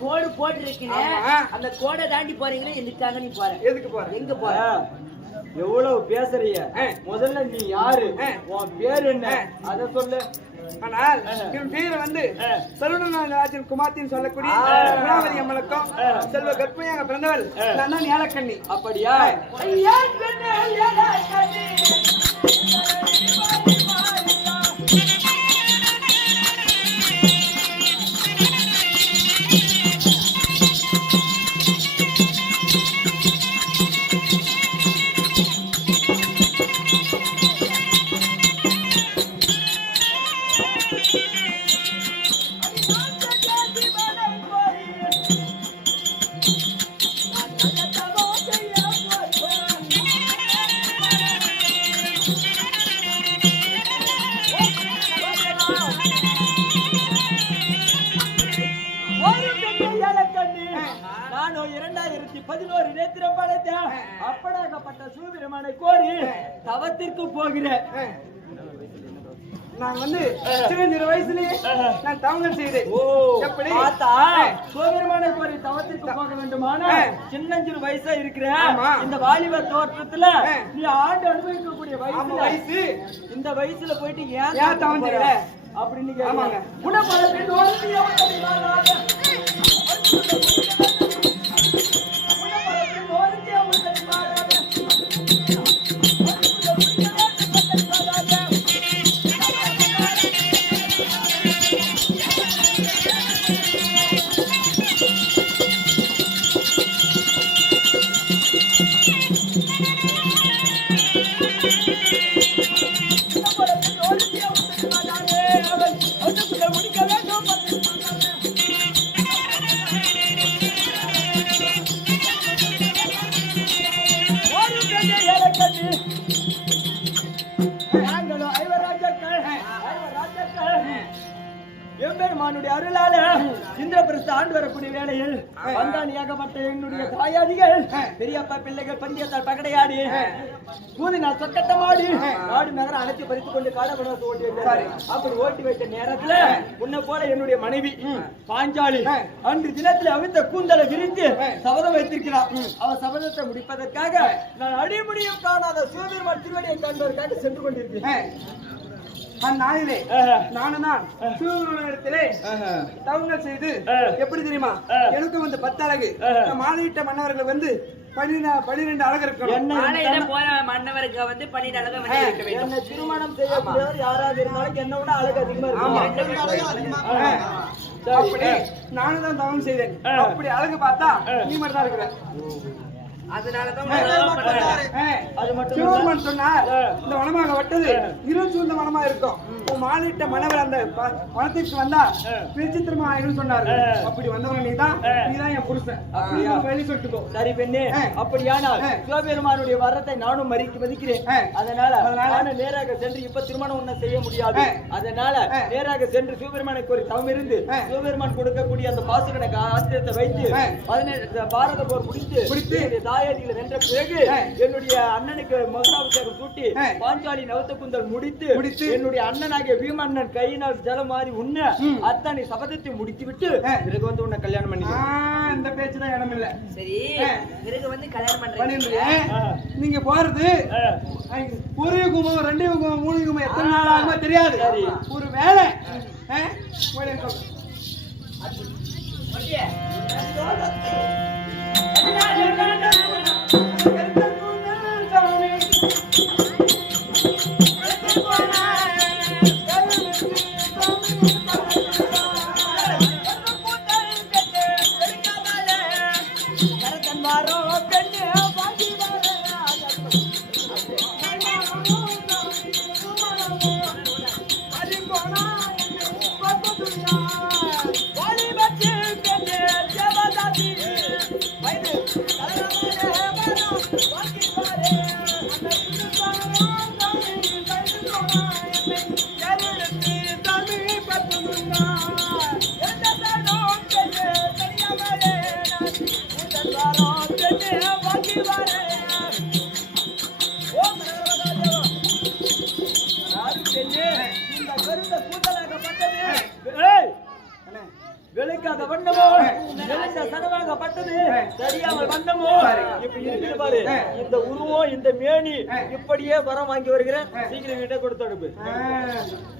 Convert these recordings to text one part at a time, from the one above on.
கோடு போட்டிருக்கேன். அந்த கோடை தாண்டி போறீங்களா? எதுக்காக நீ போற? எதுக்கு போற? எங்க போற? எவ்வளவு பேசுறீங்க? முதல்ல நீ யாரு, உன் பேர் என்ன அத சொல்லு. ஆனால் இவன் பேரை வந்து சரவணராஜன் குமார்த்தின்னு சொல்லக்கூடிய குணாவதி அம்மனுக்கும் செல்வ கற்பனையாக பிறந்தவள் நான் தான் ஏலக்கண்ணி. அப்படியா? அப்படாகப்பட்ட சூவிரமனை கோரி தவத்திற்கு போகிறேன். நான் வந்து சிறு வயசுலயே நான் தவங்கள் செய்தேன். எப்படி பார்த்தா சூவிரமனை கோரி தவத்திற்கு போக வேண்டுமான சின்னஞ்சிறு வயசா இருக்கிறேன். இந்த வாலிப தோற்றத்துல நீ ஆண்டு அனுபவிக்கக்கூடிய வயசு இந்த வயசுல போயிட்டு ஏன் தவம் செய்யல அப்படின்னு கேட்பாங்க. எம்பெருமானுடைய அருளால இந்திரபிரஸ்த ஆண்டு வரக்கூடிய வேளையில் வந்தானியாகப்பட்ட என்னுடைய தாயாதிகள் பெரியப்பா பிள்ளைகள் பந்தியத்தால் பகடையாடி கூதினால் சொக்கட்டமாடி நாடு நகரம் அனைத்து பறித்துக் கொண்டு காலகுணத்தை ஓட்டி வைத்தார். அப்படி ஓட்டி வைத்த நேரத்துல உன்னை போல என்னுடைய மனைவி பாஞ்சாலி அன்று தினத்தில் அவித்த கூந்தலை விரித்து சபதம் வைத்திருக்கிறார். அவன் சபதத்தை முடிப்பதற்காக நான் அடிமுடியும் காணாத சிவபெருமான் திருவடியை காண்பதற்காக சென்று கொண்டிருக்கிறேன். அந்நாளிலே நானும் தான் சிவபெருமானிடத்திலே தவங்கள் செய்து எப்படி தெரியுமா, எனக்கு வந்து 10 அழகு, மாலையிட்ட மன்னவர்கள் வந்து 12 அழகு இருக்கணும். மன்னவருக்கு வந்து 12 அழகு இருக்க வேண்டும். என்ன திருமணம் செய்யக்கூடியவர் யாராவது இருந்தாலும் என்ன விட அழகு அதிகமா இருக்கும். அப்படி நானும் தான் தவம் செய்தேன். அப்படி அழகு பார்த்தா நீ மட்டும் தான் இருக்கிற. சிவபெருமான் சொன்னார், இந்த வனமாக வட்டது இருள் சூழ்ந்த வனமா இருக்கும். மானிட்ட மன்னவர் அந்த வனத்திற்கு வந்தா விசித்திரமா ஆயிரும் சொன்னாரு. அப்படி வந்தவங்க நீதான் என் புருஷன் வெளி சொல்லிட்டுக்கோ. சரி பெண்ணே, அப்படியானால் சிவபெருமானுடைய வரத்தை நானும் மதிக்கிறேன். அதனால நானும் நேராக சென்று இப்ப திருமணம் ஒண்ணு செய்ய முடியாது. அதனால நேராக சென்று சிவபெருமானை கோரி தவம் இருந்து சிவபெருமான் கொடுக்கக்கூடிய அந்த பாசுகனை ஆசிரியத்தை வைத்து 18 பாரத போர் முடித்து தாயாதிகளை வென்ற பிறகு என்னுடைய அண்ணனுக்கு மகுடாபிஷேகம் சூட்டி பாஞ்சாலி நவத்த குந்தல் முடித்து என்னுடைய அண்ணனாகிய பீமண்ணன் கையினால் ஜலம் மாறி உண்ண அத்தனை சபதத்தை முடித்து விட்டு பிறகு வந்து உன்னை கல்யாணம் பண்ணி. இந்த பேச்சுதான் இடம் இல்ல. சரி, பிறகு வந்து கல்யாணம் பண்றீங்க. நீங்க போறது 1 யுகமோ 2 யுகமோ 3 யுகமோ எத்தனை நாள் ஆகுமோ தெரியாது. ஒரு வேலை பாரு இந்த உருவம் இந்த மேனி இப்படியே வரம் வாங்கி வருகிறேன் சீக்கிரம் கிட்ட கொடுத்து அனுப்பு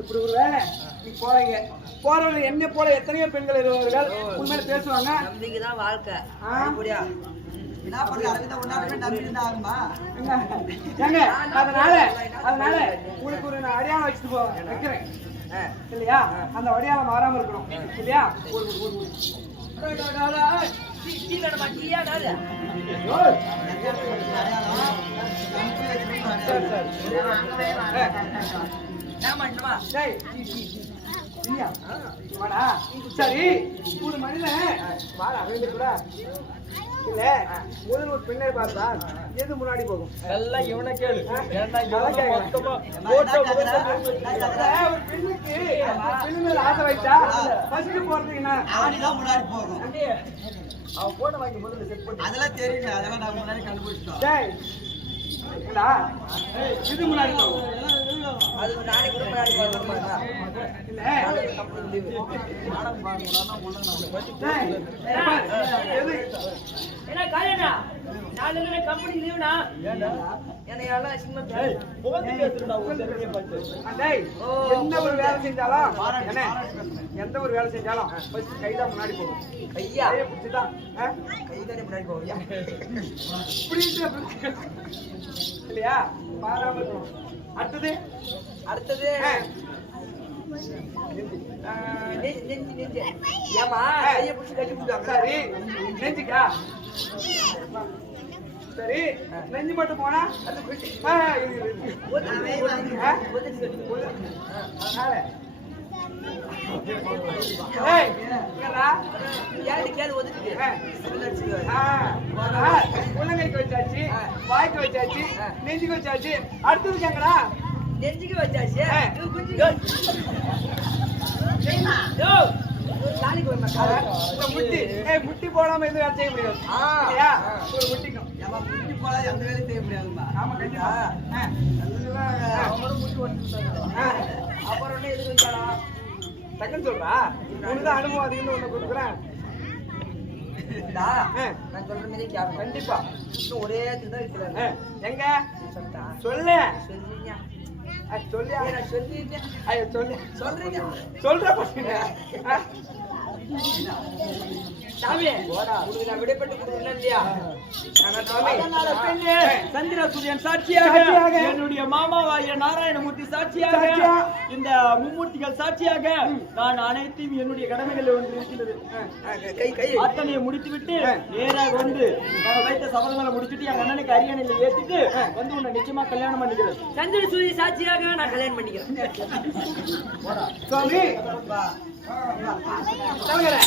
இப்படி ஒரு வேலை நீ போறீங்க போறவங்க என்ன போல எத்தனையோ பெண்கள் இருவார்கள் உண்மையில பேசுவாங்க நம்பிக்கைதான் வாழ்க்கை அப்படியா அதனால உங்களுக்கு ஒரு அடையாளம் வச்சுட்டு வைக்கிறேன் இல்லையா அந்த அடையாளம் மாறாம இருக்கணும் இல்லையா சரி ஒரு மனிதன் வாழ அமைந்து கூட இல்ல முதல் ஒரு பெண்ணை பார்த்தா எது முன்னாடி போகும் எல்லாம் இவனை கேளு ஒரு பெண்ணுக்கு பெண்ணு ஆசை வைத்தா ஃபர்ஸ்ட் போறதுக்குன்னா ஆடிதான் முன்னாடி போகும். அவன் போன வாங்கி முதல்ல செட் பண்ணி அதெல்லாம் தெரியல, அதெல்லாம் நான் முன்னாடி கண்டுபிடிச்சிட்டோம். இது முன்னாடி போகும். அது நானே கூட முன்னாடி போகணுமா இல்ல என்ன காரியடா நாளைக்கு கம்பெனி லீவ்னா என்னையால சின்ன எந்த ஒரு வேலை செஞ்சாலும் எந்த ஒரு வேலை செஞ்சாலும் ஃபர்ஸ்ட் கைதான் முன்னாடி போகும். ஐயா பிடிச்சுதான் கைதானே முன்னாடி போகும் இல்லையா மாறாம இருக்கணும். அடுத்தது அடுத்தது ஏமா கையை பிடிச்சி கட்டி கொடுத்தாங்க சரி நெஞ்சுக்கா சரி நெஞ்சு மட்டும் போனா உள்ளங்கைக்கு வச்சாச்சு, வாய்க்கு வச்சாச்சு, நெஞ்சுக்கு வச்சாச்சு, அடுத்தது கேங்கடா நெஞ்சுக்கு வச்சாச்சு முட்டி போடாம எதுவும் வேலை செய்ய முடியாது. ஒரு முட்டிக்கும் முட்டி போல எந்த வேலையும் செய்ய முடியாதுமா. ஆமா கண்டிப்பா. அப்புறம் எதுக்கு வச்சாடா டக்குன்னு சொல்றா உனதான் அனுபவம் அதிகம்னு ஒண்ணு கொடுக்குறேன். நான் சொல்ற மாதிரி கேட்பேன் கண்டிப்பா. இன்னும் ஒரே இதுதான் இருக்கிறாங்க எங்க சொல்லிட்டா சொல்லு சொல்றீங்க சொல்லியா நான் சொல்லிட்டேன் ஐயோ சொல்லு சொல்றீங்க சொல்ற பசங்க சாமி உங்களுக்கு நான் விடைபெற்று கொடுக்கணும் இல்லையா சந்திர சூரியன் சாட்சியாக என்னுடைய மாமாவாய நாராயணமூர்த்தி சாட்சியாக இந்த மும்மூர்த்திகள் சாட்சியாக நான் அனைத்தையும் என்னுடைய கடமைகளில் ஒன்று இருக்கிறது அத்தனையை முடித்துவிட்டு நேராக வந்து நான் வைத்த சபதங்களை முடிச்சுட்டு என் அண்ணனுக்கு அரியணையில ஏத்திட்டு வந்து உன்னை நிச்சயமா கல்யாணம் பண்ணிக்கிறேன். சந்திர சூரிய சாட்சியாக நான் கல்யாணம் பண்ணிக்கிறேன். சுவாமி தலைவரே